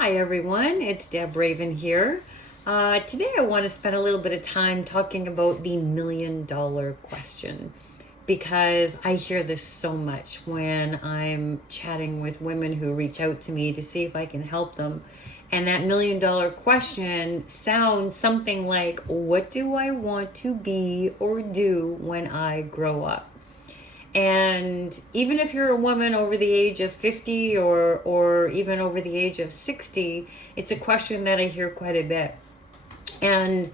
Hi everyone, it's Deb Raven here. Today I want to spend a little bit of time talking about the $1,000,000 question because I hear this so much when I'm chatting with women who reach out to me to see if I can help them. And that $1,000,000 question sounds something like, what do I want to be or do when I grow up? And even if you're a woman over the age of 50 or even over the age of 60, it's a question that I hear quite a bit. And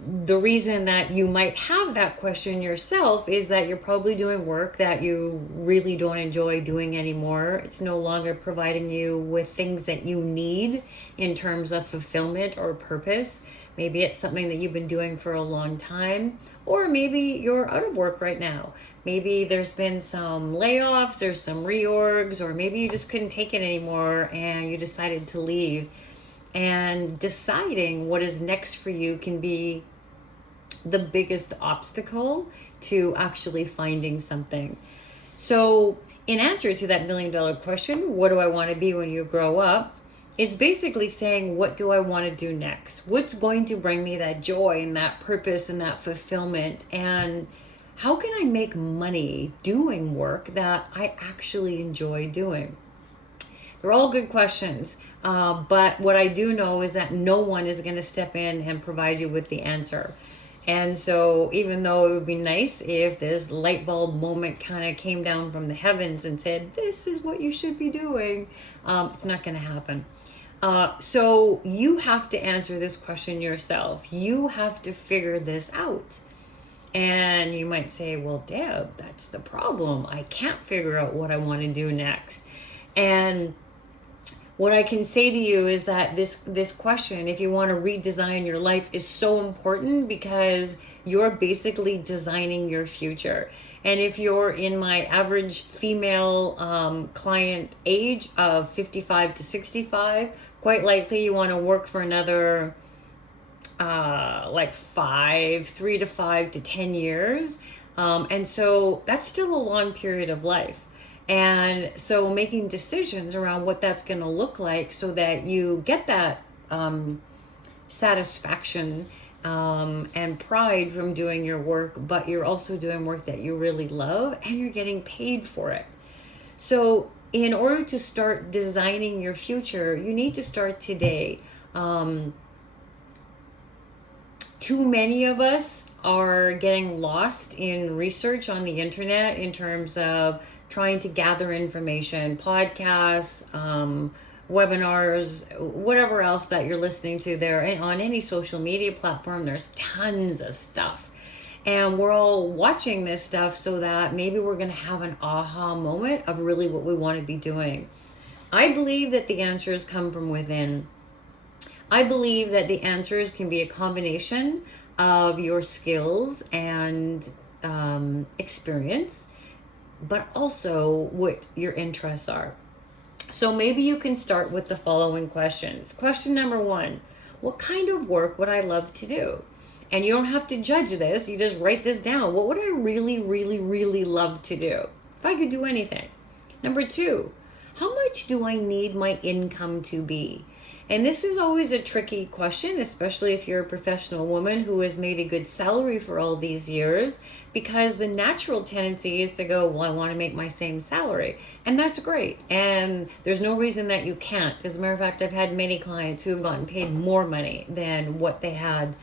the reason that you might have that question yourself is that you're probably doing work that you really don't enjoy doing anymore. It's no longer providing you with things that you need in terms of fulfillment or purpose. Maybe it's something that you've been doing for a long time, or maybe you're out of work right now. Maybe there's been some layoffs or some reorgs, or maybe you just couldn't take it anymore and you decided to leave. And deciding what is next for you can be the biggest obstacle to actually finding something. So, in answer to that $1,000,000 question, what do I want to be when you grow up? Is basically saying, what do I want to do next? What's going to bring me that joy and that purpose and that fulfillment? And how can I make money doing work that I actually enjoy doing? They're all good questions. But what I do know is that no one is going to step in and provide you with the answer. And so, even though it would be nice if this light bulb moment kind of came down from the heavens and said, this is what you should be doing, it's not going to happen. So, you have to answer this question yourself. You have to figure this out. And you might say, well, Deb, that's the problem. I can't figure out what I want to do next. And what I can say to you is that this question, if you want to redesign your life, is so important because you're basically designing your future. And if you're in my average female client age of 55 to 65, quite likely you want to work for another like 3 to 5 to 10 years. And so that's still a long period of life. And so making decisions around what that's going to look like so that you get that satisfaction and pride from doing your work, but you're also doing work that you really love and you're getting paid for it. So in order to start designing your future, you need to start today. Too many of us are getting lost in research on the internet in terms of trying to gather information, podcasts, webinars, whatever else that you're listening to there. And on any social media platform, there's tons of stuff. And we're all watching this stuff so that maybe we're going to have an aha moment of really what we want to be doing. I believe that the answers come from within. I believe that the answers can be a combination of your skills and experience, but also what your interests are. So maybe you can start with the following questions. Question number 1, what kind of work would I love to do? And you don't have to judge this, you just write this down. What would I really, really, really love to do if I could do anything? Number 2, how much do I need my income to be? And this is always a tricky question, especially if you're a professional woman who has made a good salary for all these years, because the natural tendency is to go, well, I want to make my same salary. And that's great. And there's no reason that you can't. As a matter of fact, I've had many clients who have gotten paid more money than what they had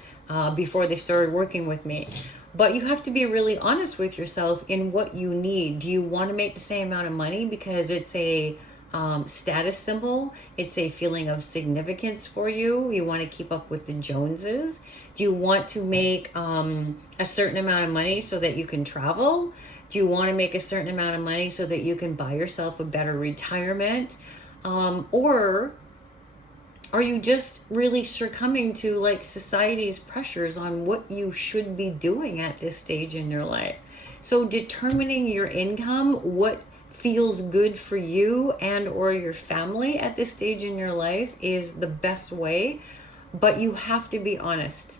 before they started working with me. But you have to be really honest with yourself in what you need. Do you want to make the same amount of money because it's a status symbol? It's a feeling of significance for you. You want to keep up with the Joneses. Do you want to make a certain amount of money so that you can travel? Do you want to make a certain amount of money so that you can buy yourself a better retirement? Or are you just really succumbing to like society's pressures on what you should be doing at this stage in your life? So determining your income, what feels good for you and or your family at this stage in your life, is the best way. But you have to be honest.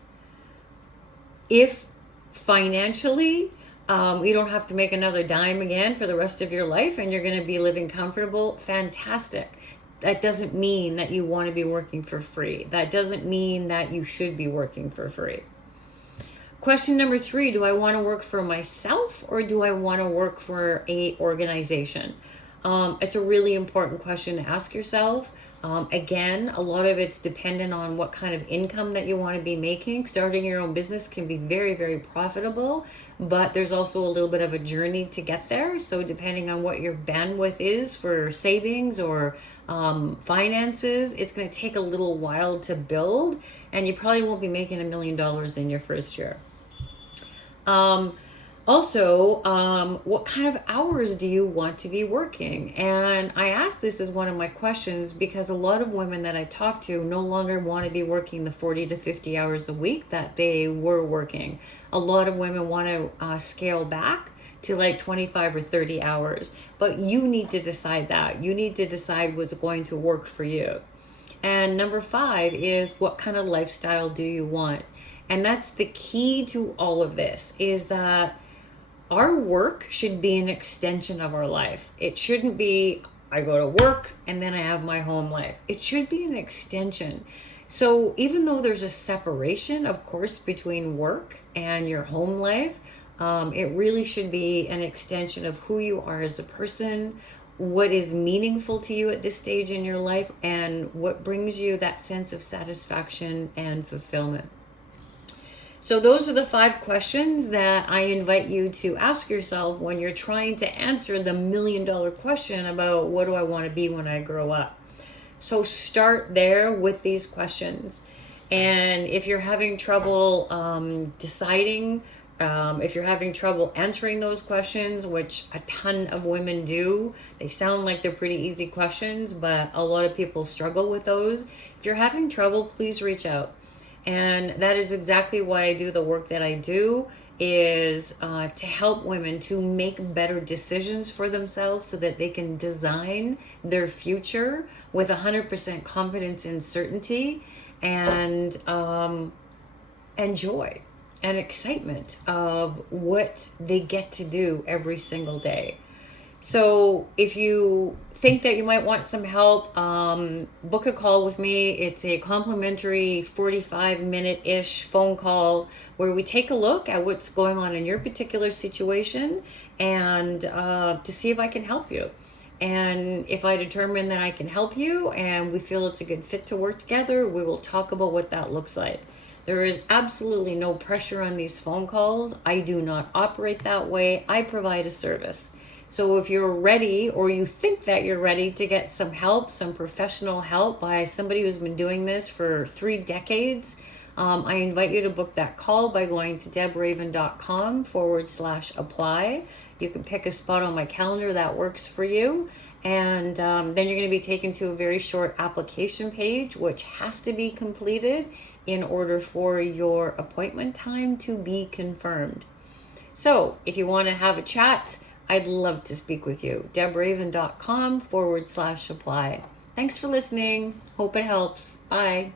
If financially you don't have to make another dime again for the rest of your life and you're going to be living comfortable, fantastic. that doesn't mean that you want to be working for free. That doesn't mean that you should be working for free. Question number 3, do I want to work for myself or do I want to work for a organization? It's a really important question to ask yourself. Again, a lot of it's dependent on what kind of income that you want to be making. Starting your own business can be very, very profitable, but there's also a little bit of a journey to get there. So depending on what your bandwidth is for savings or finances, it's going to take a little while to build, and you probably won't be making $1 million in your first year. What kind of hours do you want to be working? And I ask this as one of my questions because a lot of women that I talk to no longer want to be working the 40 to 50 hours a week that they were working. A lot of women want to scale back to like 25 or 30 hours, but you need to decide that. You need to decide what's going to work for you. And number 5 is, what kind of lifestyle do you want? And that's the key to all of this, is that our work should be an extension of our life. It shouldn't be, I go to work and then I have my home life. It should be an extension. So even though there's a separation, of course, between work and your home life, it really should be an extension of who you are as a person, what is meaningful to you at this stage in your life, and what brings you that sense of satisfaction and fulfillment. So those are the 5 questions that I invite you to ask yourself when you're trying to answer the $1 million question about what do I want to be when I grow up. So start there with these questions. And if you're having trouble deciding, if you're having trouble answering those questions, which a ton of women do, they sound like they're pretty easy questions, but a lot of people struggle with those. If you're having trouble, please reach out. And that is exactly why I do the work that I do, is to help women to make better decisions for themselves so that they can design their future with 100% confidence and certainty, and joy and excitement of what they get to do every single day. So if you think that you might want some help, book a call with me. It's a complimentary 45-minute-ish phone call where we take a look at what's going on in your particular situation and to see if I can help you. And if I determine that I can help you and we feel it's a good fit to work together, we will talk about what that looks like. There is absolutely no pressure on these phone calls. I do not operate that way. I provide a service. So if you're ready, or you think that you're ready to get some help, some professional help by somebody who's been doing this for 3 decades, I invite you to book that call by going to debraven.com/apply. You can pick a spot on my calendar that works for you. And then you're going to be taken to a very short application page, which has to be completed in order for your appointment time to be confirmed. So if you want to have a chat, I'd love to speak with you. debraven.com/apply. Thanks for listening. Hope it helps. Bye.